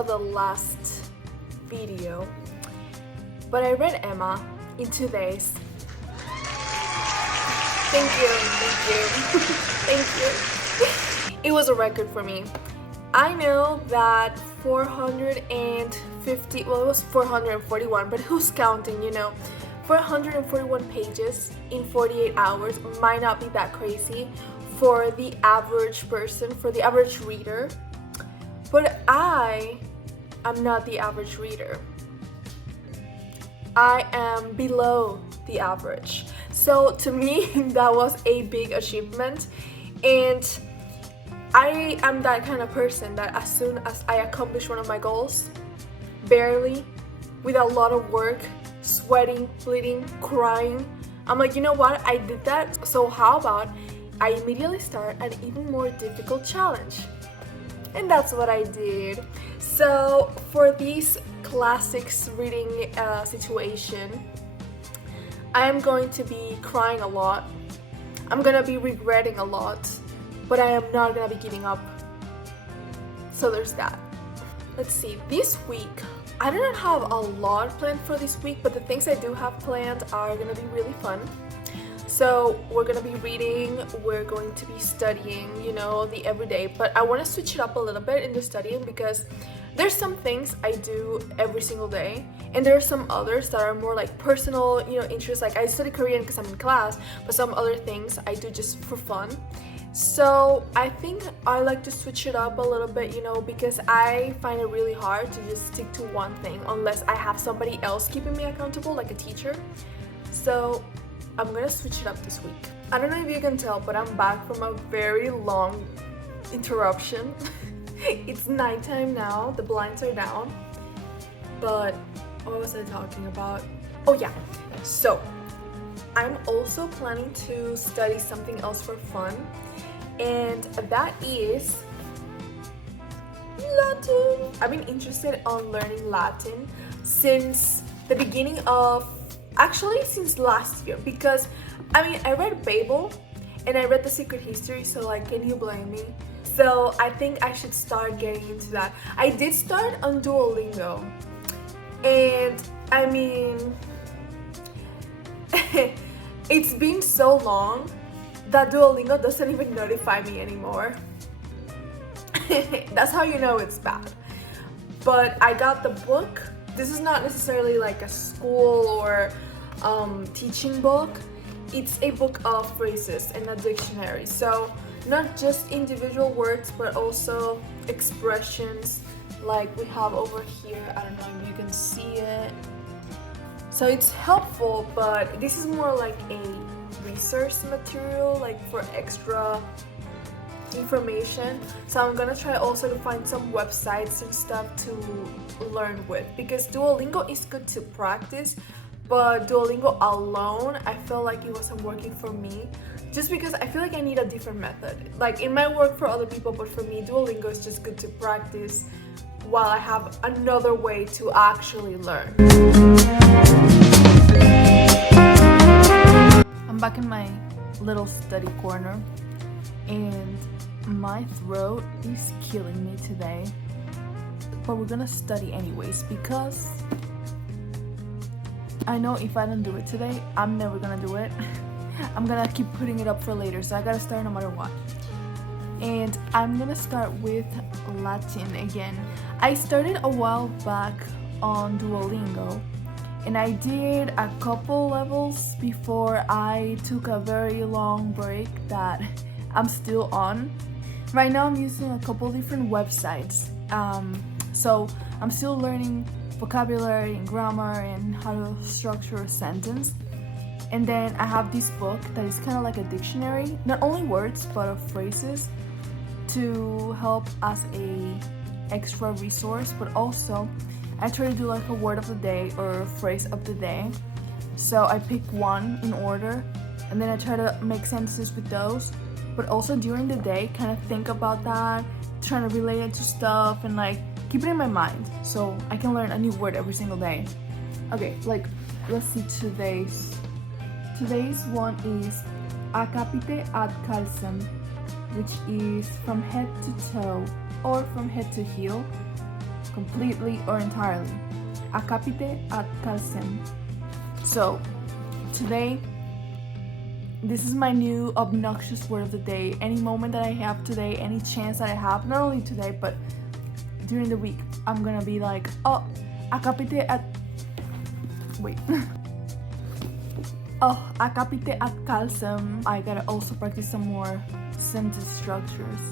saw the last video, but I read Emma in 2 days. Thank you. Thank you. It was a record for me. I know that 450, well, it was 441, but who's counting, you know? 441 pages in 48 hours might not be that crazy for the average person, for the average reader, but I am not the average reader. I am below the average. So to me, that was a big achievement, and I am that kind of person that as soon as I accomplish one of my goals, barely, with a lot of work, sweating, bleeding, crying, I'm like, you know what, I did that, so how about I immediately start an even more difficult challenge? And that's what I did. So for this classics reading situation, I am going to be crying a lot, I'm gonna be regretting a lot, but I am not gonna be giving up. So there's that. Let's see, this week, I don't have a lot planned for this week, but the things I do have planned are gonna be really fun. So we're gonna be reading, we're going to be studying, you know, the everyday, but I wanna switch it up a little bit in the studying because there's some things I do every single day, and there are some others that are more like personal, you know, interests. Like I study Korean because I'm in class, but some other things I do just for fun. So I think I like to switch it up a little bit, you know, because I find it really hard to just stick to one thing unless I have somebody else keeping me accountable, like a teacher. So I'm gonna switch it up this week. I don't know if you can tell, but I'm back from a very long interruption. It's nighttime now, the blinds are down, but what was I talking about? Oh yeah, so I'm also planning to study something else for fun, and that is Latin. I've been interested on learning Latin since the beginning of, actually since last year, because I mean I read Babel and I read The Secret History, so like, can you blame me? So I think I should start getting into that. I did start on Duolingo, and I mean it's been so long that Duolingo doesn't even notify me anymore. That's how you know it's bad. But I got the book. This is not necessarily like a school or teaching book. It's a book of phrases and a dictionary. So not just individual words, but also expressions like we have over here. I don't know if you can see it. So it's helpful, but this is more like a resource material, like for extra information. So I'm gonna try also to find some websites and stuff to learn with, because Duolingo is good to practice, but Duolingo alone, I feel like it wasn't working for me, just because I feel like I need a different method. Like it might work for other people, but for me, Duolingo is just good to practice while I have another way to actually learn. I'm back in my little study corner, and my throat is killing me today, but we're gonna study anyways, because I know if I don't do it today, I'm never gonna do it. I'm gonna keep putting it up for later, so I gotta start no matter what. And I'm gonna start with Latin again. I started a while back on Duolingo, and I did a couple levels before I took a very long break that I'm still on. Right now I'm using a couple different websites, so I'm still learning vocabulary and grammar and how to structure a sentence. And then I have this book that is kind of like a dictionary, not only words but of phrases, to help as a extra resource, but also I try to do like a word of the day or a phrase of the day. So I pick one in order, and then I try to make sentences with those, but also during the day kind of think about that, trying to relate it to stuff and like keep it in my mind so I can learn a new word every single day. Okay, like let's see today's one is acapite ad calcem, which is from head to toe or from head to heel, completely or entirely. Accapite ad calcem. So, today, this is my new obnoxious word of the day. Any moment that I have today, any chance that I have, not only today, but during the week, I'm gonna be like, oh, accapite ad... Wait. Oh, accapite ad calcem. I gotta also practice some more sentence structures.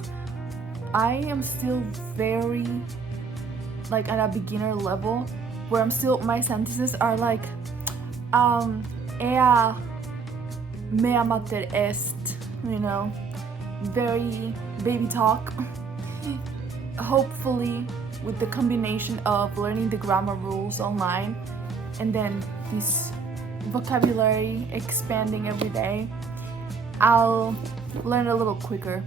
I am still very, like, at a beginner level, where my sentences are like, ea mea mater est, you know, very baby talk. Hopefully, with the combination of learning the grammar rules online and then this vocabulary expanding every day, I'll learn a little quicker.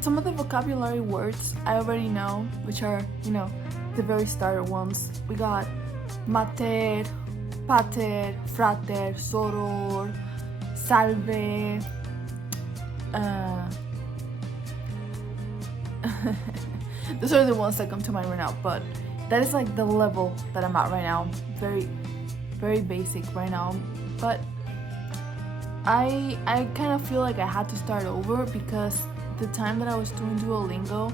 Some of the vocabulary words I already know, which are, you know, the very starter ones. We got mater, pater, frater, soror, salve. Those are the ones that come to mind right now, but that is like the level that I'm at right now. Very, very basic right now. But I kind of feel like I had to start over because the time that I was doing Duolingo,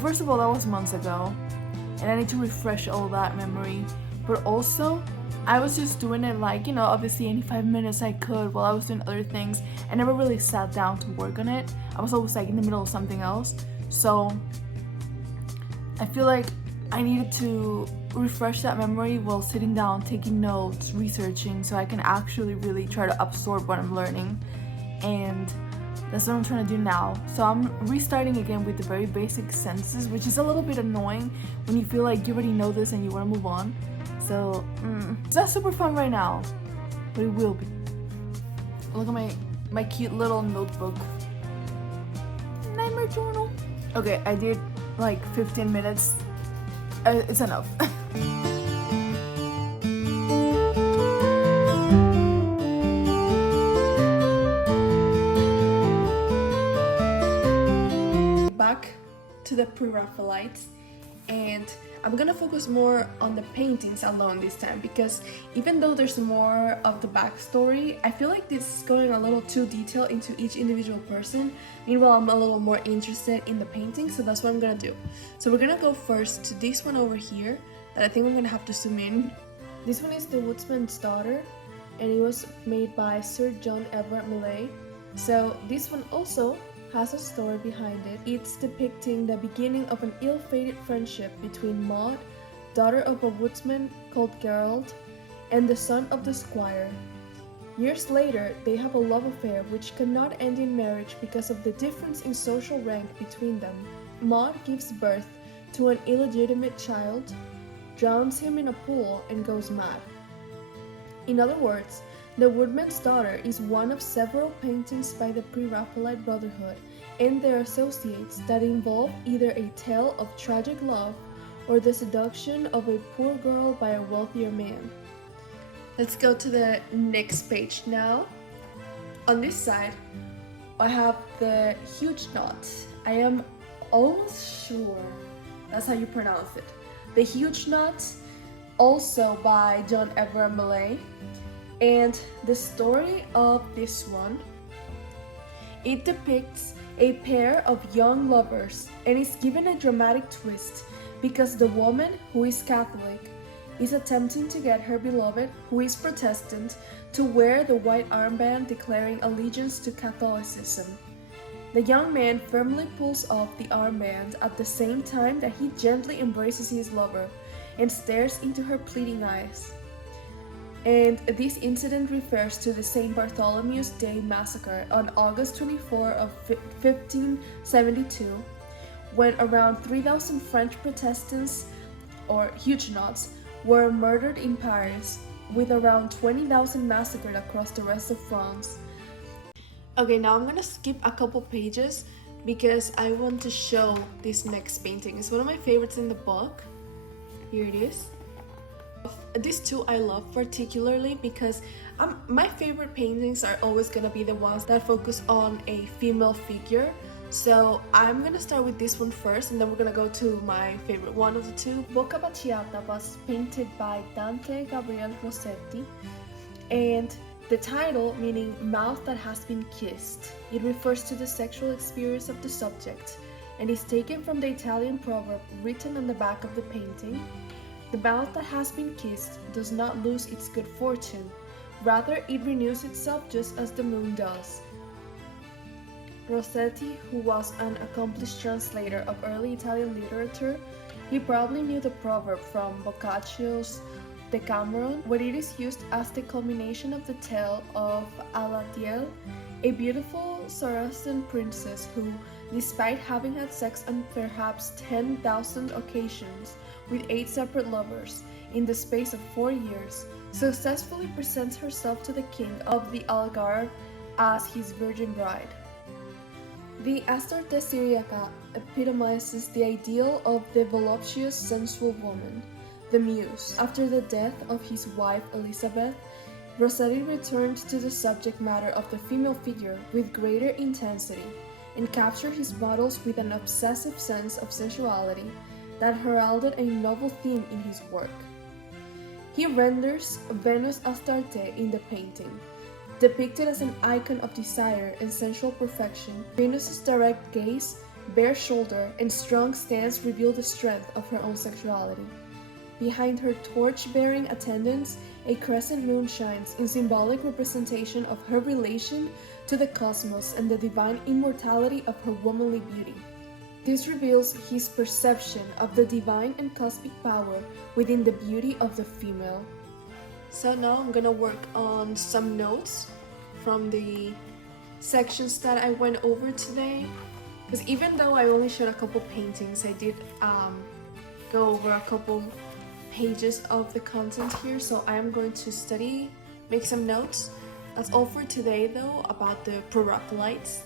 first of all, that was months ago, and I need to refresh all that memory. But also, I was just doing it like, you know, obviously any 5 minutes I could while I was doing other things. I never really sat down to work on it. I was always like in the middle of something else. So I feel like I needed to refresh that memory while sitting down, taking notes, researching, so I can actually really try to absorb what I'm learning. And that's what I'm trying to do now. So I'm restarting again with the very basic sentences, which is a little bit annoying when you feel like you already know this and you want to move on. So it's not super fun right now, but it will be. Look at my cute little notebook. Nightmare journal. Okay, I did like 15 minutes. It's enough. Back to the Pre-Raphaelites, and I'm gonna focus more on the paintings alone this time, because even though there's more of the backstory, I feel like this is going a little too detailed into each individual person. Meanwhile, I'm a little more interested in the painting, so that's what I'm gonna do. So we're gonna go first to this one over here that I think I'm gonna have to zoom in. This one is The Woodsman's Daughter, and it was made by Sir John Everett Millais. So this one also has a story behind it. It's depicting the beginning of an ill-fated friendship between Maud, daughter of a woodsman called Gerald, and the son of the squire. Years later, they have a love affair which cannot end in marriage because of the difference in social rank between them. Maud gives birth to an illegitimate child, drowns him in a pool, and goes mad. In other words, The Woodman's Daughter is one of several paintings by the Pre-Raphaelite Brotherhood and their associates that involve either a tale of tragic love or the seduction of a poor girl by a wealthier man. Let's go to the next page now. On this side, I have the Huge Knot. I am almost sure that's how you pronounce it. The Huge Knot, also by John Everett Millais. And the story of this one, it depicts a pair of young lovers and is given a dramatic twist because the woman, who is Catholic, is attempting to get her beloved, who is Protestant, to wear the white armband declaring allegiance to Catholicism. The young man firmly pulls off the armband at the same time that he gently embraces his lover and stares into her pleading eyes. And this incident refers to the St. Bartholomew's Day massacre on August 24 of 1572, when around 3,000 French Protestants, or Huguenots, were murdered in Paris, with around 20,000 massacred across the rest of France. Okay, now I'm gonna skip a couple pages because I want to show this next painting. It's one of my favorites in the book. Here it is. These two I love particularly because my favorite paintings are always gonna be the ones that focus on a female figure. So I'm gonna start with this one first, and then we're gonna go to my favorite one of the two. Bocca Baciata was painted by Dante Gabriel Rossetti, and the title, meaning mouth that has been kissed, it refers to the sexual experience of the subject, and is taken from the Italian proverb written on the back of the painting. The mouth that has been kissed does not lose its good fortune, rather it renews itself just as the moon does. Rossetti, who was an accomplished translator of early Italian literature, he probably knew the proverb from Boccaccio's Decameron, where it is used as the culmination of the tale of Alatiel, a beautiful Saracen princess who, despite having had sex on perhaps 10,000 occasions with 8 separate lovers in the space of 4 years, successfully presents herself to the king of the Algarve as his virgin bride. The Astarte Syriaca epitomizes the ideal of the voluptuous, sensual woman, the muse. After the death of his wife Elizabeth, Rossetti returned to the subject matter of the female figure with greater intensity and captured his models with an obsessive sense of sensuality that heralded a novel theme in his work. He renders Venus Astarte in the painting, depicted as an icon of desire and sensual perfection. Venus's direct gaze, bare shoulder, and strong stance reveal the strength of her own sexuality. Behind her torch-bearing attendants, a crescent moon shines in symbolic representation of her relation to the cosmos and the divine immortality of her womanly beauty. This reveals his perception of the divine and cosmic power within the beauty of the female. So now I'm gonna work on some notes from the sections that I went over today. Because even though I only showed a couple paintings, I did go over a couple pages of the content here. So I am going to study, make some notes. That's all for today though about the Pre-Raphaelites.